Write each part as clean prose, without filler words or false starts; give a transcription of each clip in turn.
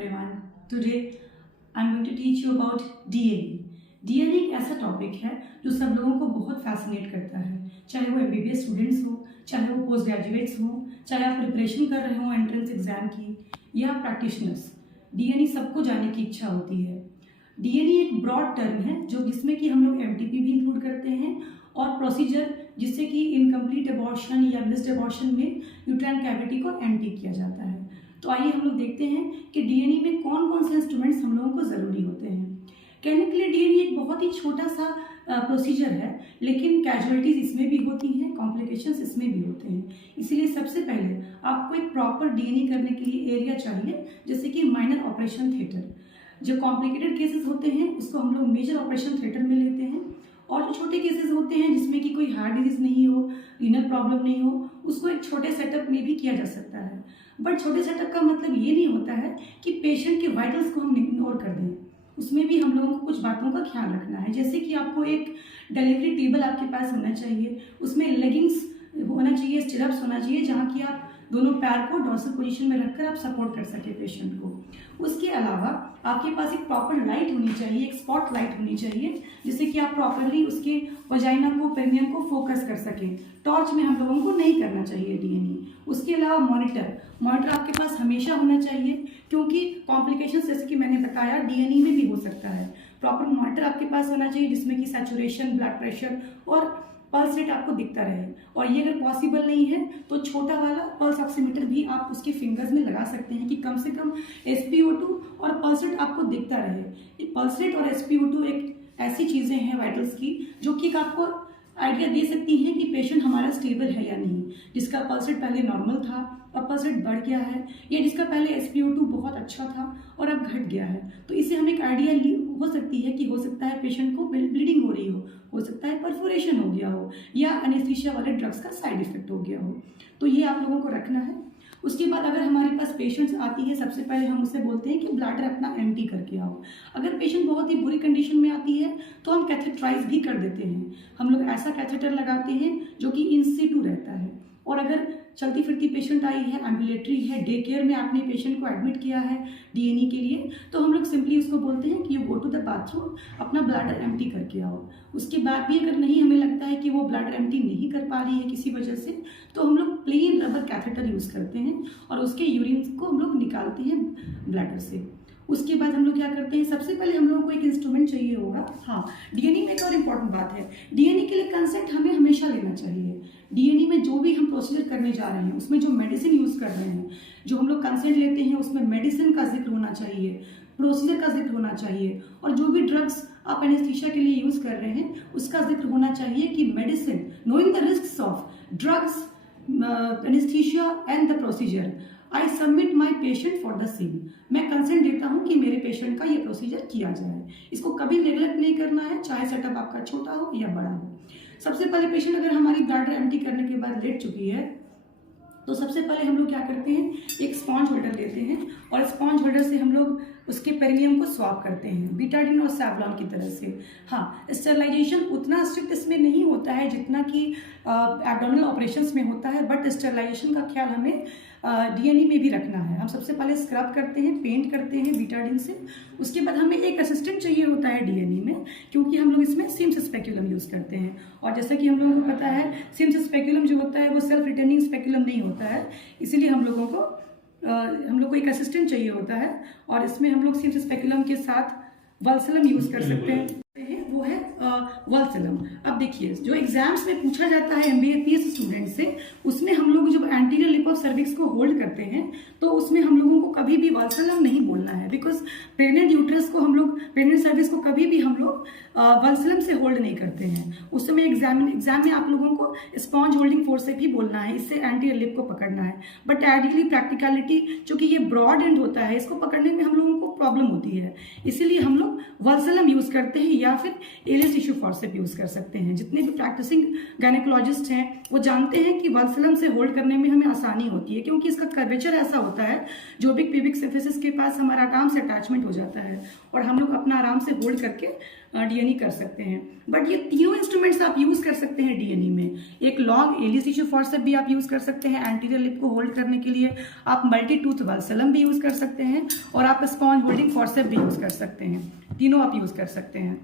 everyone. Today I'm going to teach you about DNA. DNA एक ऐसा topic है जो सब लोगों को बहुत फैसिनेट करता है, चाहे वो MBBS स्टूडेंट्स हो, चाहे वो पोस्ट ग्रेजुएट्स हो, चाहे आप प्रिपरेशन कर रहे हो एंट्रेंस एग्जाम की या प्रैक्टिशनर्स। DNA सबको जानने की इच्छा होती है। DNA एक ब्रॉड टर्म है जो जिसमें कि हम लोग MTP भी इंक्लूड करते हैं और प्रोसीजर जिससे कि इनकम्प्लीट अबॉर्शन या मिस्ड अबॉर्शन में यूट्राइन कैविटी को एम्प्टी किया जाता है। तो आइए हम लोग देखते हैं कि DNA में कौन कौन से इंस्ट्रूमेंट्स हम लोगों को ज़रूरी होते हैं। कहने के लिए DNA एक बहुत ही छोटा सा प्रोसीजर है, लेकिन कैजुअलिटीज़ इसमें भी होती हैं, कॉम्प्लिकेशंस इसमें भी होते हैं। इसीलिए सबसे पहले आपको एक प्रॉपर DNA करने के लिए एरिया चाहिए, जैसे कि माइनर ऑपरेशन थिएटर। जो कॉम्प्लिकेटेड केसेस होते हैं उसको हम लोग मेजर ऑपरेशन थिएटर में लेते हैं, और जो छोटे केसेस होते हैं जिसमें कि कोई हार्ट डिजीज नहीं हो, रीनल प्रॉब्लम नहीं हो, उसको एक छोटे सेटअप में भी किया जा सकता है। बट छोटे सेटअप का मतलब ये नहीं होता है कि पेशेंट के वाइटल्स को हम इग्नोर कर दें। उसमें भी हम लोगों को कुछ बातों का ख्याल रखना है, जैसे कि आपको एक डिलीवरी टेबल आपके पास होना चाहिए, उसमें लेगिंग्स होना चाहिए, स्टिरअप्स होना चाहिए, जहाँ की आप दोनों पैर को डॉर्सल पोजीशन में रखकर आप सपोर्ट कर सके पेशेंट को। उसके अलावा आपके पास एक प्रॉपर लाइट होनी चाहिए, एक स्पॉट लाइट होनी चाहिए, जिससे कि आप प्रॉपरली उसके वजाइना को, पेरिनियम को फोकस कर सकें। टॉर्च में हम लोगों को नहीं करना चाहिए DNA। उसके अलावा मॉनिटर आपके पास हमेशा होना चाहिए, क्योंकि कॉम्प्लिकेशंस जैसे कि मैंने बताया DNA में भी हो सकता है। प्रॉपर मॉनिटर आपके पास होना चाहिए जिसमें कि सैचुरेशन, ब्लड प्रेशर और पल्स रेट आपको दिखता रहे। और ये अगर पॉसिबल नहीं है तो छोटा वाला पल्स ऑक्सीमीटर भी आप उसके फिंगर्स में लगा सकते हैं कि कम से कम SpO2 और पल्स रेट आपको दिखता रहे। ये पल्स रेट और SpO2 एक ऐसी चीज़ें हैं वाइटल्स की जो कि आपको आइडिया दे सकती हैं कि पेशेंट हमारा स्टेबल है या नहीं। जिसका पल्स रेट पहले नॉर्मल था अब पल्स रेट बढ़ गया है, या जिसका पहले SpO2 बहुत अच्छा था और अब घट गया है, तो इससे हमें एक आइडिया हो सकती है कि हो सकता है पेशेंट को ब्लीडिंग हो रही हो सकता है परफोरेशन हो गया हो, या एनेस्थीसिया वाले ड्रग्स का साइड इफेक्ट हो गया हो। तो ये आप लोगों को रखना है। उसके बाद अगर हमारे पास पेशेंट्स आती है, सबसे पहले हम उससे बोलते हैं कि ब्लैडर अपना एम्प्टी करके आओ। अगर पेशेंट बहुत ही बुरी कंडीशन में आती है तो हम कैथेटराइज भी कर देते हैं। हम लोग ऐसा कैथेटर लगाते हैं जो कि इन सिटू रहता है। और अगर चलती फिरती पेशेंट आई है, एम्बुलेटरी है, डे केयर में आपने पेशेंट को एडमिट किया है DNA के लिए, तो हम लोग सिंपली उसको बोलते हैं कि you go to the bathroom, अपना ब्लैडर एम्प्टी करके आओ। उसके बाद भी अगर नहीं हमें लगता है कि वो ब्लैडर एम्प्टी नहीं कर पा रही है किसी वजह से, तो हम लोग प्लेन रबर कैथेटर यूज़ करते हैं और उसके यूरिन को हम लोग निकालते हैं ब्लैडर से। उसके बाद हम लोग क्या करते हैं, सबसे पहले हम लोगों को एक इंस्ट्रूमेंट चाहिए होगा। हाँ, DNA में एक और इम्पॉर्टेंट बात है, DNA के लिए कंसेंट हमें हमेशा लेना चाहिए। DNA में जो भी हम प्रोसीजर करने जा रहे हैं, उसमें जो मेडिसिन यूज़ कर रहे हैं, जो हम लोग कंसेंट लेते हैं उसमें मेडिसिन का जिक्र होना चाहिए, प्रोसीजर का जिक्र होना चाहिए, और जो भी ड्रग्स आप एनेस्थीसिया के लिए यूज़ कर रहे हैं उसका जिक्र होना चाहिए कि medicine, knowing the risks of drugs, anaesthesia and the procedure, I submit my patient for the same. मैं कंसेंट देता हूँ कि मेरे पेशेंट का ये प्रोसीजर किया जाए। इसको कभी नेग्लेक्ट नहीं करना है, चाहे सेटअप आपका छोटा हो या बड़ा हो। सबसे पहले पेशेंट अगर हमारी ब्लैडर एम्प्टी करने के बाद लेट चुकी है, तो सबसे पहले हम लोग क्या करते हैं, एक स्पॉन्ज होल्डर लेते हैं और स्पॉन्ज होल्डर से हम लोग उसके पेरिनियम को स्वैप करते हैं बीटाडीन और सैवलॉन की तरह से। हाँ, स्टरलाइजेशन उतना स्ट्रिक्ट इसमें नहीं होता है जितना कि एब्डोमिनल ऑपरेशंस में होता है, बट स्टरलाइजेशन का ख्याल हमें DNA में भी रखना है। हम सबसे पहले स्क्रब करते हैं, पेंट करते हैं बीटाडीन से। उसके बाद हमें एक असिस्टेंट चाहिए होता है DNA में, क्योंकि हम लोग इसमें सिम्स स्पेक्यूलम यूज़ करते हैं। और जैसा कि हम लोगों को पता है सिम्स स्पेक्यूलम जो होता है वो सेल्फ रिटर्निंग स्पेक्यूलम नहीं होता है, इसीलिए हम लोग को एक असिस्टेंट चाहिए होता है, और इसमें हम लोग सिम्स स्पेक्यूलम के साथ वाल्सलम यूज़ कर सकते हैं, वो है वाल्सलम। अब देखिए, जो एग्जाम्स में पूछा जाता है MBBS स्टूडेंट से, उसमें हम लोग जब एंटीरियर लिप ऑफ सर्विक्स को होल्ड करते हैं तो उसमें हम लोगों को कभी भी वाल्सलम नहीं बोलना है, बिकॉज प्रेग्नेंट यूट्रस को हम लोग, प्रेग्नेंट सर्विक्स को कभी भी हम लोग वाल्सलम से होल्ड नहीं करते हैं। उस समय एग्जाम में आप लोगों को स्पॉन्ज होल्डिंग फोर्स से भी बोलना है, इससे एंटीरियर लिप को पकड़ना है। बट आइडियली प्रैक्टिकलिटी, चूंकि ये ब्रॉड एंड होता है, इसको पकड़ने में हम लोगों को प्रॉब्लम होती है, इसीलिए हम लोग वाल्सलम यूज़ करते हैं या फिर एलियस टिश्यू फॉर्सेप यूज़ कर सकते हैं। जितने भी प्रैक्टिसिंग गायनेकोलॉजिस्ट हैं वो जानते हैं कि वाल्सलम से होल्ड करने में हमें आसानी होती है, क्योंकि इसका कर्वेचर ऐसा होता है, जोबिक पिबिक सिफिसिस के पास हमारा आराम से अटैचमेंट हो जाता है और हम लोग अपना आराम से होल्ड करके डीएनई कर सकते हैं। बट ये तीनों इंस्ट्रूमेंट्स आप यूज कर सकते हैं डीएनई में। एक लॉन्ग एलियस टिश्यू फॉर्सेप्स भी आप यूज कर सकते हैं एंटीरियर लिप को होल्ड करने के लिए, आप मल्टी टूथ वाल्सलम भी यूज कर सकते हैं, और आप स्पॉन्ज होल्डिंग फॉर्सेप भी यूज कर सकते हैं। तीनों आप यूज कर सकते हैं।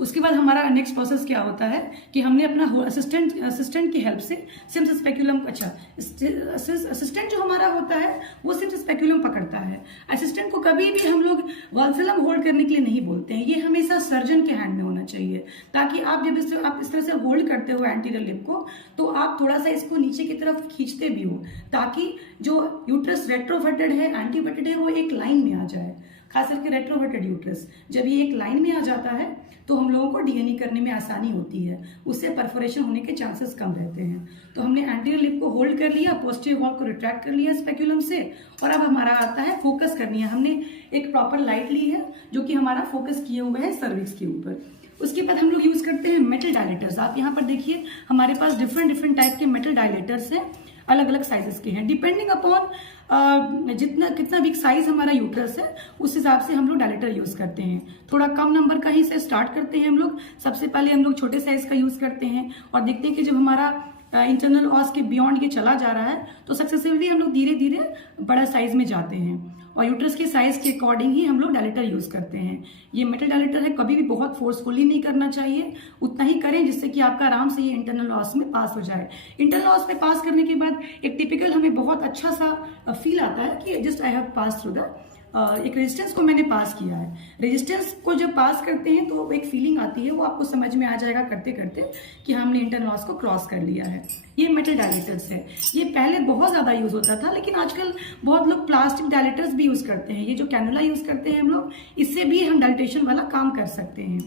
उसके बाद हमारा नेक्स्ट प्रोसेस क्या होता है कि हमने अपना असिस्टेंट की हेल्प से सिम्स स्पेक्यूलम, अच्छा असिस्टेंट जो हमारा होता है वो सिम्स स्पेक्यूलम पकड़ता है। असिस्टेंट को कभी भी हम लोग वाल्सलम होल्ड करने के लिए नहीं बोलते हैं, ये हमेशा सर्जन के हैंड में होना चाहिए, ताकि आप जब आप इस तरह से होल्ड करते हो एंटीरियर लिप को, तो आप थोड़ा सा इसको नीचे की तरफ खींचते भी हो, ताकि जो यूट्रस रेट्रोवर्टेड है, एंटीवर्टेड है, वो एक लाइन में आ जाए। खास करके रेट्रोवर्टेड यूट्रस जब ये एक लाइन में आ जाता है तो हम लोगों को डीएनई करने में आसानी होती है, उससे परफोरेशन होने के चांसेस कम रहते हैं। तो हमने एंटीरियर लिप को होल्ड कर लिया, पोस्टीरियर वॉल को रिट्रैक्ट कर लिया स्पेक्यूलम से, और अब हमारा आता है फोकस करनी है। हमने एक प्रॉपर लाइट ली है जो कि हमारा फोकस किए हुए है सर्विक्स के ऊपर। उसके बाद हम लोग यूज करते हैं मेटल डायलेटर्स। आप यहाँ पर देखिए हमारे पास डिफरेंट टाइप के मेटल डायलेटर्स हैं, अलग अलग साइजेस के हैं। डिपेंडिंग अपॉन कितना बिग साइज हमारा यूट्रस है उस हिसाब से हम लोग डायलेटर यूज करते हैं। थोड़ा कम नंबर का ही से स्टार्ट करते हैं हम लोग। सबसे पहले हम लोग छोटे साइज का यूज करते हैं और देखते हैं कि जब हमारा इंटरनल ऑस के बियॉन्ड ये चला जा रहा है तो सक्सेसिवली हम लोग धीरे धीरे बड़ा साइज में जाते हैं, और यूट्रस के साइज के अकॉर्डिंग ही हम लोग डायलेटर यूज करते हैं। ये मेटल डायलेटर है, कभी भी बहुत फोर्सफुली नहीं करना चाहिए, उतना ही करें जिससे कि आपका आराम से ये इंटरनल ऑस में पास हो जाए। इंटरनल ऑस में पास करने के बाद एक टिपिकल हमें बहुत अच्छा सा फील आता है कि just I have pass through the एक रेजिस्टेंस को मैंने पास किया है। रेजिस्टेंस को जब पास करते हैं तो एक फीलिंग आती है, वो आपको समझ में आ जाएगा करते करते कि हमने इंटरनल ऑस को क्रॉस कर लिया है। ये मेटल डायलेटर्स है। ये पहले बहुत ज्यादा यूज होता था, लेकिन आजकल बहुत लोग प्लास्टिक डायलेटर्स भी यूज करते हैं। ये जो कैनुला यूज करते हैं हम लोग, इससे भी हम डायलेटेशन वाला काम कर सकते हैं।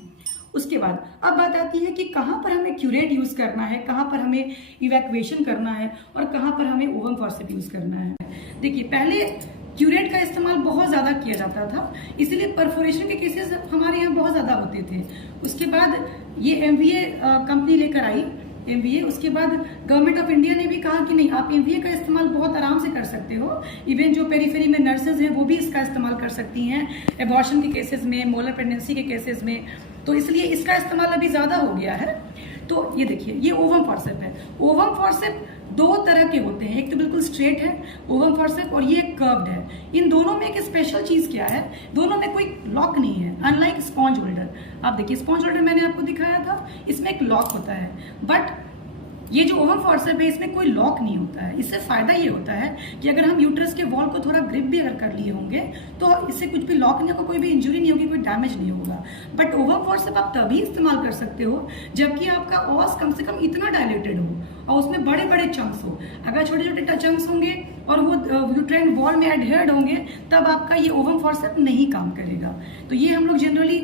उसके बाद अब बात आती है कि कहाँ पर हमें क्यूरेट यूज करना है, कहाँ पर हमें इवैक्यूएशन करना है, और कहाँ पर हमें ओवम फॉर्सेप यूज करना है। देखिए पहले क्यूरेट का इस्तेमाल बहुत ज्यादा किया जाता था, इसीलिए परफोरेशन के केसेस हमारे यहाँ बहुत ज्यादा होते थे। उसके बाद ये एमवीए कंपनी लेकर आई एमवीए, उसके बाद गवर्नमेंट ऑफ इंडिया ने भी कहा कि नहीं, आप एमवीए का इस्तेमाल बहुत आराम से कर सकते हो। इवन जो पेरीफेरी में नर्सेज हैं वो भी इसका इस्तेमाल कर सकती हैं एबॉर्शन के केसेस में, मोलर प्रेगनेंसी के केसेस में, तो इसलिए इसका इस्तेमाल अभी ज्यादा हो गया है। तो ये देखिए ये ओवम फॉर्सेप है। ओवम फॉर्सेप दो तरह के होते हैं, एक तो बिल्कुल स्ट्रेट है ओवम फॉर्सेप और ये कर्व्ड है। इन दोनों में एक स्पेशल चीज क्या है, दोनों में कोई लॉक नहीं है, अनलाइक स्पॉन्ज होल्डर। आप देखिए स्पॉन्ज होल्डर मैंने आपको दिखाया था, इसमें एक लॉक होता है, बट ये जो ओवम फॉर्सेप है इसमें कोई लॉक नहीं होता है। इससे फायदा ये होता है कि अगर हम यूट्रस के वॉल को थोड़ा ग्रिप भी अगर कर लिए होंगे तो इससे कुछ भी लॉक नहीं होगा, कोई भी इंजुरी नहीं होगी, कोई डैमेज नहीं होगा। बट ओवम फॉर्सेप आप तभी इस्तेमाल कर सकते हो जबकि आपका ऑस कम से कम इतना डायलेटेड हो और उसमें बड़े बड़े चंक्स हो। अगर छोटे छोटे चंक्स होंगे और वो यूट्राइन वॉल में एडहेर्ड होंगे तब आपका ये ओवम फॉर्सेप नहीं काम करेगा। तो ये हम लोग जनरली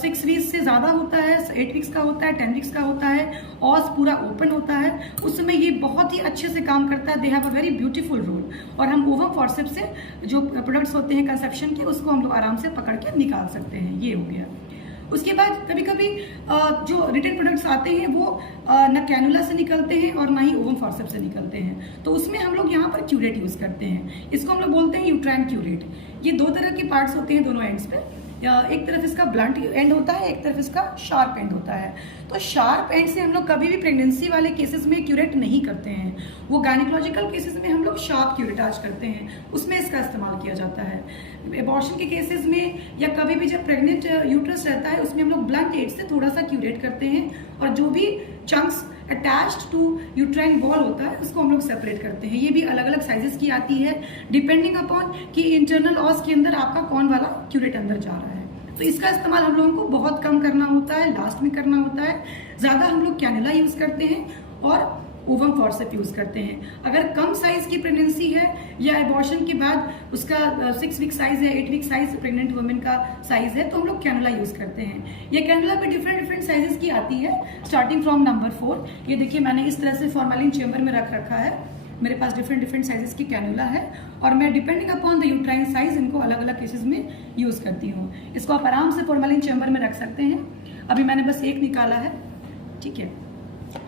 6 वीक्स से ज्यादा होता है, 8 वीक्स का होता है, 10 वीक्स का होता है, ऑस पूरा ओपन होता है, उस समय ये बहुत ही अच्छे से काम करता है। They have a very beautiful role, और हम ओवम फॉर्सेप से जो प्रोडक्ट्स होते हैं कंसेप्शन के उसको हम लोग आराम से पकड़ के निकाल सकते हैं। ये हो गया। उसके बाद कभी कभी जो रिटर्न प्रोडक्ट्स आते हैं वो न कैनुला से निकलते हैं और ना ही ओवम फॉर्सेप से निकलते हैं, तो उसमें हम लोग यहाँ पर क्यूरेट यूज करते हैं। इसको हम लोग बोलते हैं यूट्राइन क्यूरेट। ये दो तरह के पार्ट्स होते हैं दोनों एंड्स पे, एक तरफ इसका ब्लंट एंड होता है, एक तरफ इसका शार्प एंड होता है। तो शार्प एंड से हम लोग कभी भी प्रेगनेंसी वाले केसेस में क्यूरेट नहीं करते हैं, वो गायनिकोलॉजिकल केसेस में हम लोग शार्प क्यूरेट आज करते हैं, उसमें इसका इस्तेमाल किया जाता है। एबॉर्शन के केसेस में या कभी भी जब प्रेग्नेंट यूट्रस रहता है उसमें हम लोग ब्लंट एड से थोड़ा सा क्यूरेट करते हैं, और जो भी chunks attached to uterine wall होता है उसको हम लोग सेपरेट करते हैं। ये भी अलग अलग साइजेस की आती है डिपेंडिंग अपॉन कि इंटरनल ऑस के अंदर आपका कौन वाला क्यूरेट अंदर जा रहा है। तो इसका इस्तेमाल हम लोगों को बहुत कम करना होता है, लास्ट में करना होता है। ज्यादा हम लोग कैनुला यूज करते हैं और ओवम फॉर्सेप यूज करते हैं। अगर कम साइज की प्रेगनेंसी है या एबॉर्शन के बाद उसका 6 वीक साइज है, 8 वीक साइज प्रेग्नेंट वुमेन का साइज है, तो हम लोग कैनुला यूज करते हैं। ये कैनुला पे डिफरेंट साइजेस की आती है स्टार्टिंग फ्रॉम नंबर 4। ये देखिए मैंने इस तरह से फॉर्मेलिन चेम्बर में रख रखा है, मेरे पास डिफरेंट साइजेस की कैनुला है, और मैं depending upon the uterine size इनको अलग अलग केसेस में यूज करती हूँ। इसको आप आराम से फॉर्मेलिन चेम्बर में रख सकते हैं। अभी मैंने बस एक निकाला है, ठीक है।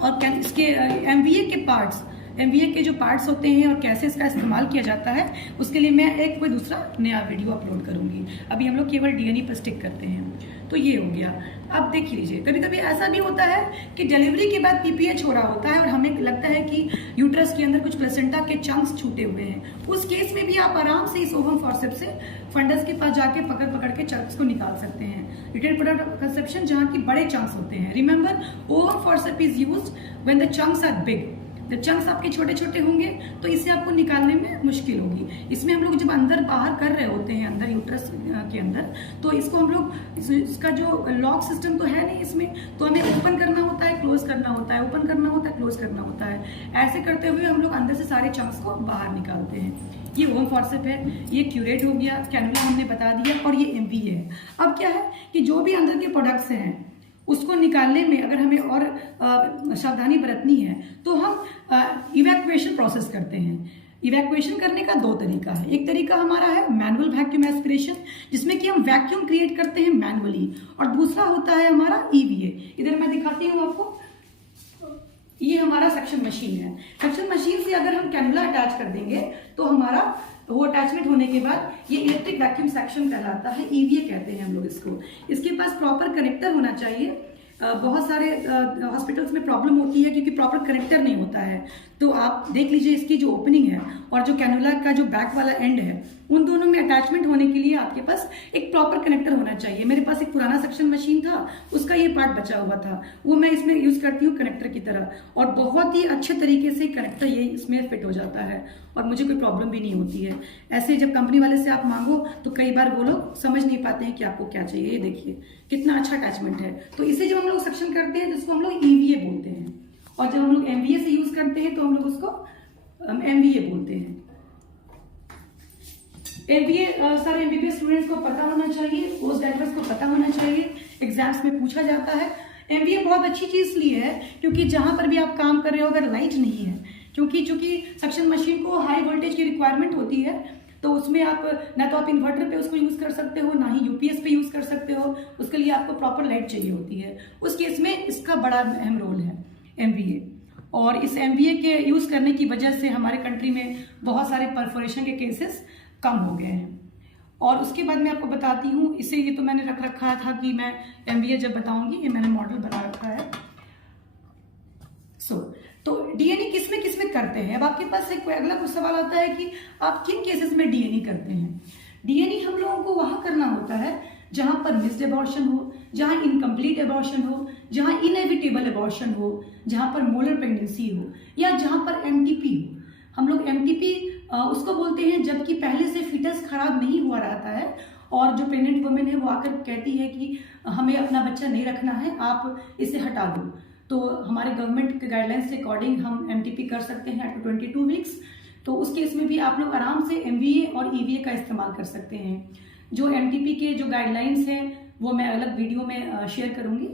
और इसके एमवीए के पार्ट्स एमबीए के जो पार्ट्स होते हैं और कैसे इसका इस्तेमाल किया जाता है, उसके लिए मैं एक कोई दूसरा नया वीडियो अपलोड करूंगी। अभी हम लोग केवल डीएनए पर स्टिक करते हैं। तो ये हो गया। अब देख लीजिए, कभी कभी ऐसा भी होता है कि डिलीवरी के बाद पीपीएच हो रहा होता है और हमें लगता है कि यूट्रस के अंदर कुछ प्लेसेंटा के चंक्स छूटे हुए हैं। उस केस में भी आप आराम से इस ओवम फॉरसेप्स से फंडस के पास जाके पकड़ पकड़ के चंक्स को निकाल सकते हैं। रिटेन प्रोडक्ट कंसेप्शन जहाँ की बड़े चंक्स होते हैं। Remember, ovum forceps is used when the chunks are big. जब चंक्स आपके छोटे छोटे होंगे तो इसे आपको निकालने में मुश्किल होगी। इसमें हम लोग जब अंदर बाहर कर रहे होते हैं, अंदर यूट्रस के अंदर, तो इसको हम लोग इसका जो लॉक सिस्टम तो है नहीं इसमें, तो हमें ओपन करना होता है, क्लोज करना होता है, ओपन करना होता है, क्लोज करना होता है। ऐसे करते हुए हम लोग अंदर से सारे चंक्स को बाहर निकालते हैं। ये ओवम फॉरसेप है, ये क्यूरेट हो गया, कैनुला हमने बता दिया, और ये एमवीए है। अब क्या है कि जो भी अंदर के प्रोडक्ट्स हैं उसको निकालने में अगर हमें और सावधानी बरतनी है तो हम इवैक्यूएशन प्रोसेस करते हैं। इवैक्यूएशन करने का दो तरीका है। एक तरीका हमारा है मैनुअल वैक्यूम एस्पिरेशन, जिसमें कि हम वैक्यूम क्रिएट करते हैं मैनुअली, और दूसरा होता है हमारा ईवीए। इधर मैं दिखाती हूँ आपको, ये हमारा सक्शन मशीन है। सक्शन मशीन से अगर हम कैनुला अटैच कर देंगे तो हमारा वो अटैचमेंट होने के बाद ये इलेक्ट्रिक वैक्यूम सेक्शन कहलाता है, ईवीए कहते हैं हम लोग इसको। इसके पास प्रॉपर कनेक्टर होना चाहिए। बहुत सारे हॉस्पिटल्स में प्रॉब्लम होती है क्योंकि प्रॉपर कनेक्टर नहीं होता है। तो आप देख लीजिए, इसकी जो ओपनिंग है और जो कैनुला का जो बैक वाला एंड है, उन दोनों में अटैचमेंट होने के लिए आपके पास एक प्रॉपर कनेक्टर होना चाहिए। मेरे पास एक पुराना सक्शन मशीन था, उसका ये पार्ट बचा हुआ था, वो मैं इसमें यूज करती हूँ कनेक्टर की तरह, और बहुत ही अच्छे तरीके से कनेक्टर ये इसमें फिट हो जाता है और मुझे कोई प्रॉब्लम भी नहीं होती है। ऐसे जब कंपनी वाले से आप मांगो तो कई बार वो लोग समझ नहीं पाते हैं कि आपको क्या चाहिए। ये देखिए कितना अच्छा अटैचमेंट है। तो इसे जब हम लोग सक्शन करते हैं तो इसको हम लोग ईवीए बोलते हैं, और जब हम लोग एमवीए से यूज करते हैं तो हम लोग उसको एमवीए बोलते हैं। एमबीए सारे एमबीबीएस स्टूडेंट्स को पता होना चाहिए, पोस्ट ग्रेजुएट्स को पता होना चाहिए, एग्जाम्स में पूछा जाता है। एमबीए बहुत अच्छी चीज इसलिए है क्योंकि जहां पर भी आप काम कर रहे हो अगर लाइट नहीं है, क्योंकि सक्शन मशीन को हाई वोल्टेज की रिक्वायरमेंट होती है, तो उसमें आप ना तो आप इन्वर्टर पे उसको यूज कर सकते हो, ना ही यूपीएस पे यूज कर सकते हो। उसके लिए आपको प्रॉपर लाइट चाहिए होती है। उस केस में इसका बड़ा अहम रोल है एमबीए। और इस एमबीए के यूज करने की वजह से हमारे कंट्री में बहुत सारे परफोरेशन के केसेस कम हो गए हैं। और उसके बाद मैं आपको बताती हूँ, इसे ये तो मैंने रख रखा था कि मैं एमबीए जब बताऊंगी, ये मैंने मॉडल बना रखा है। तो डीएनए किसमें करते हैं। अब आपके पास एक अगला कुछ सवाल आता है कि आप किन केसेस में डीएनए करते हैं। डीएनए हम लोगों को वहां करना होता है जहां पर मिस्ड एबॉर्शन हो, जहां इनकम्प्लीट एबॉर्शन हो, जहां इनएविटेबल एबॉर्शन हो, जहां पर मोलर प्रेगनेंसी हो, या जहां पर एमटीपी हो। हम लोग एमटीपी उसको बोलते हैं जबकि पहले से फीटस खराब नहीं हुआ रहता है और जो प्रेग्नेंट वुमेन है वो आकर कहती है कि हमें अपना बच्चा नहीं रखना है, आप इसे हटा दो। तो हमारे गवर्नमेंट के गाइडलाइंस के अकॉर्डिंग हम एमटीपी कर सकते हैं अप टू 22 वीक्स। तो उस केस में भी आप लोग आराम से एमवीए और ईवीए का इस्तेमाल कर सकते हैं। जो एमटीपी के जो गाइडलाइंस हैं वो मैं अलग वीडियो में शेयर करूंगी।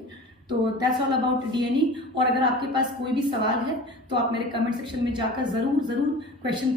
तो दैट्स ऑल अबाउट डीएनए। और अगर आपके पास कोई भी सवाल है तो आप मेरे कमेंट सेक्शन में जाकर जरूर क्वेश्चन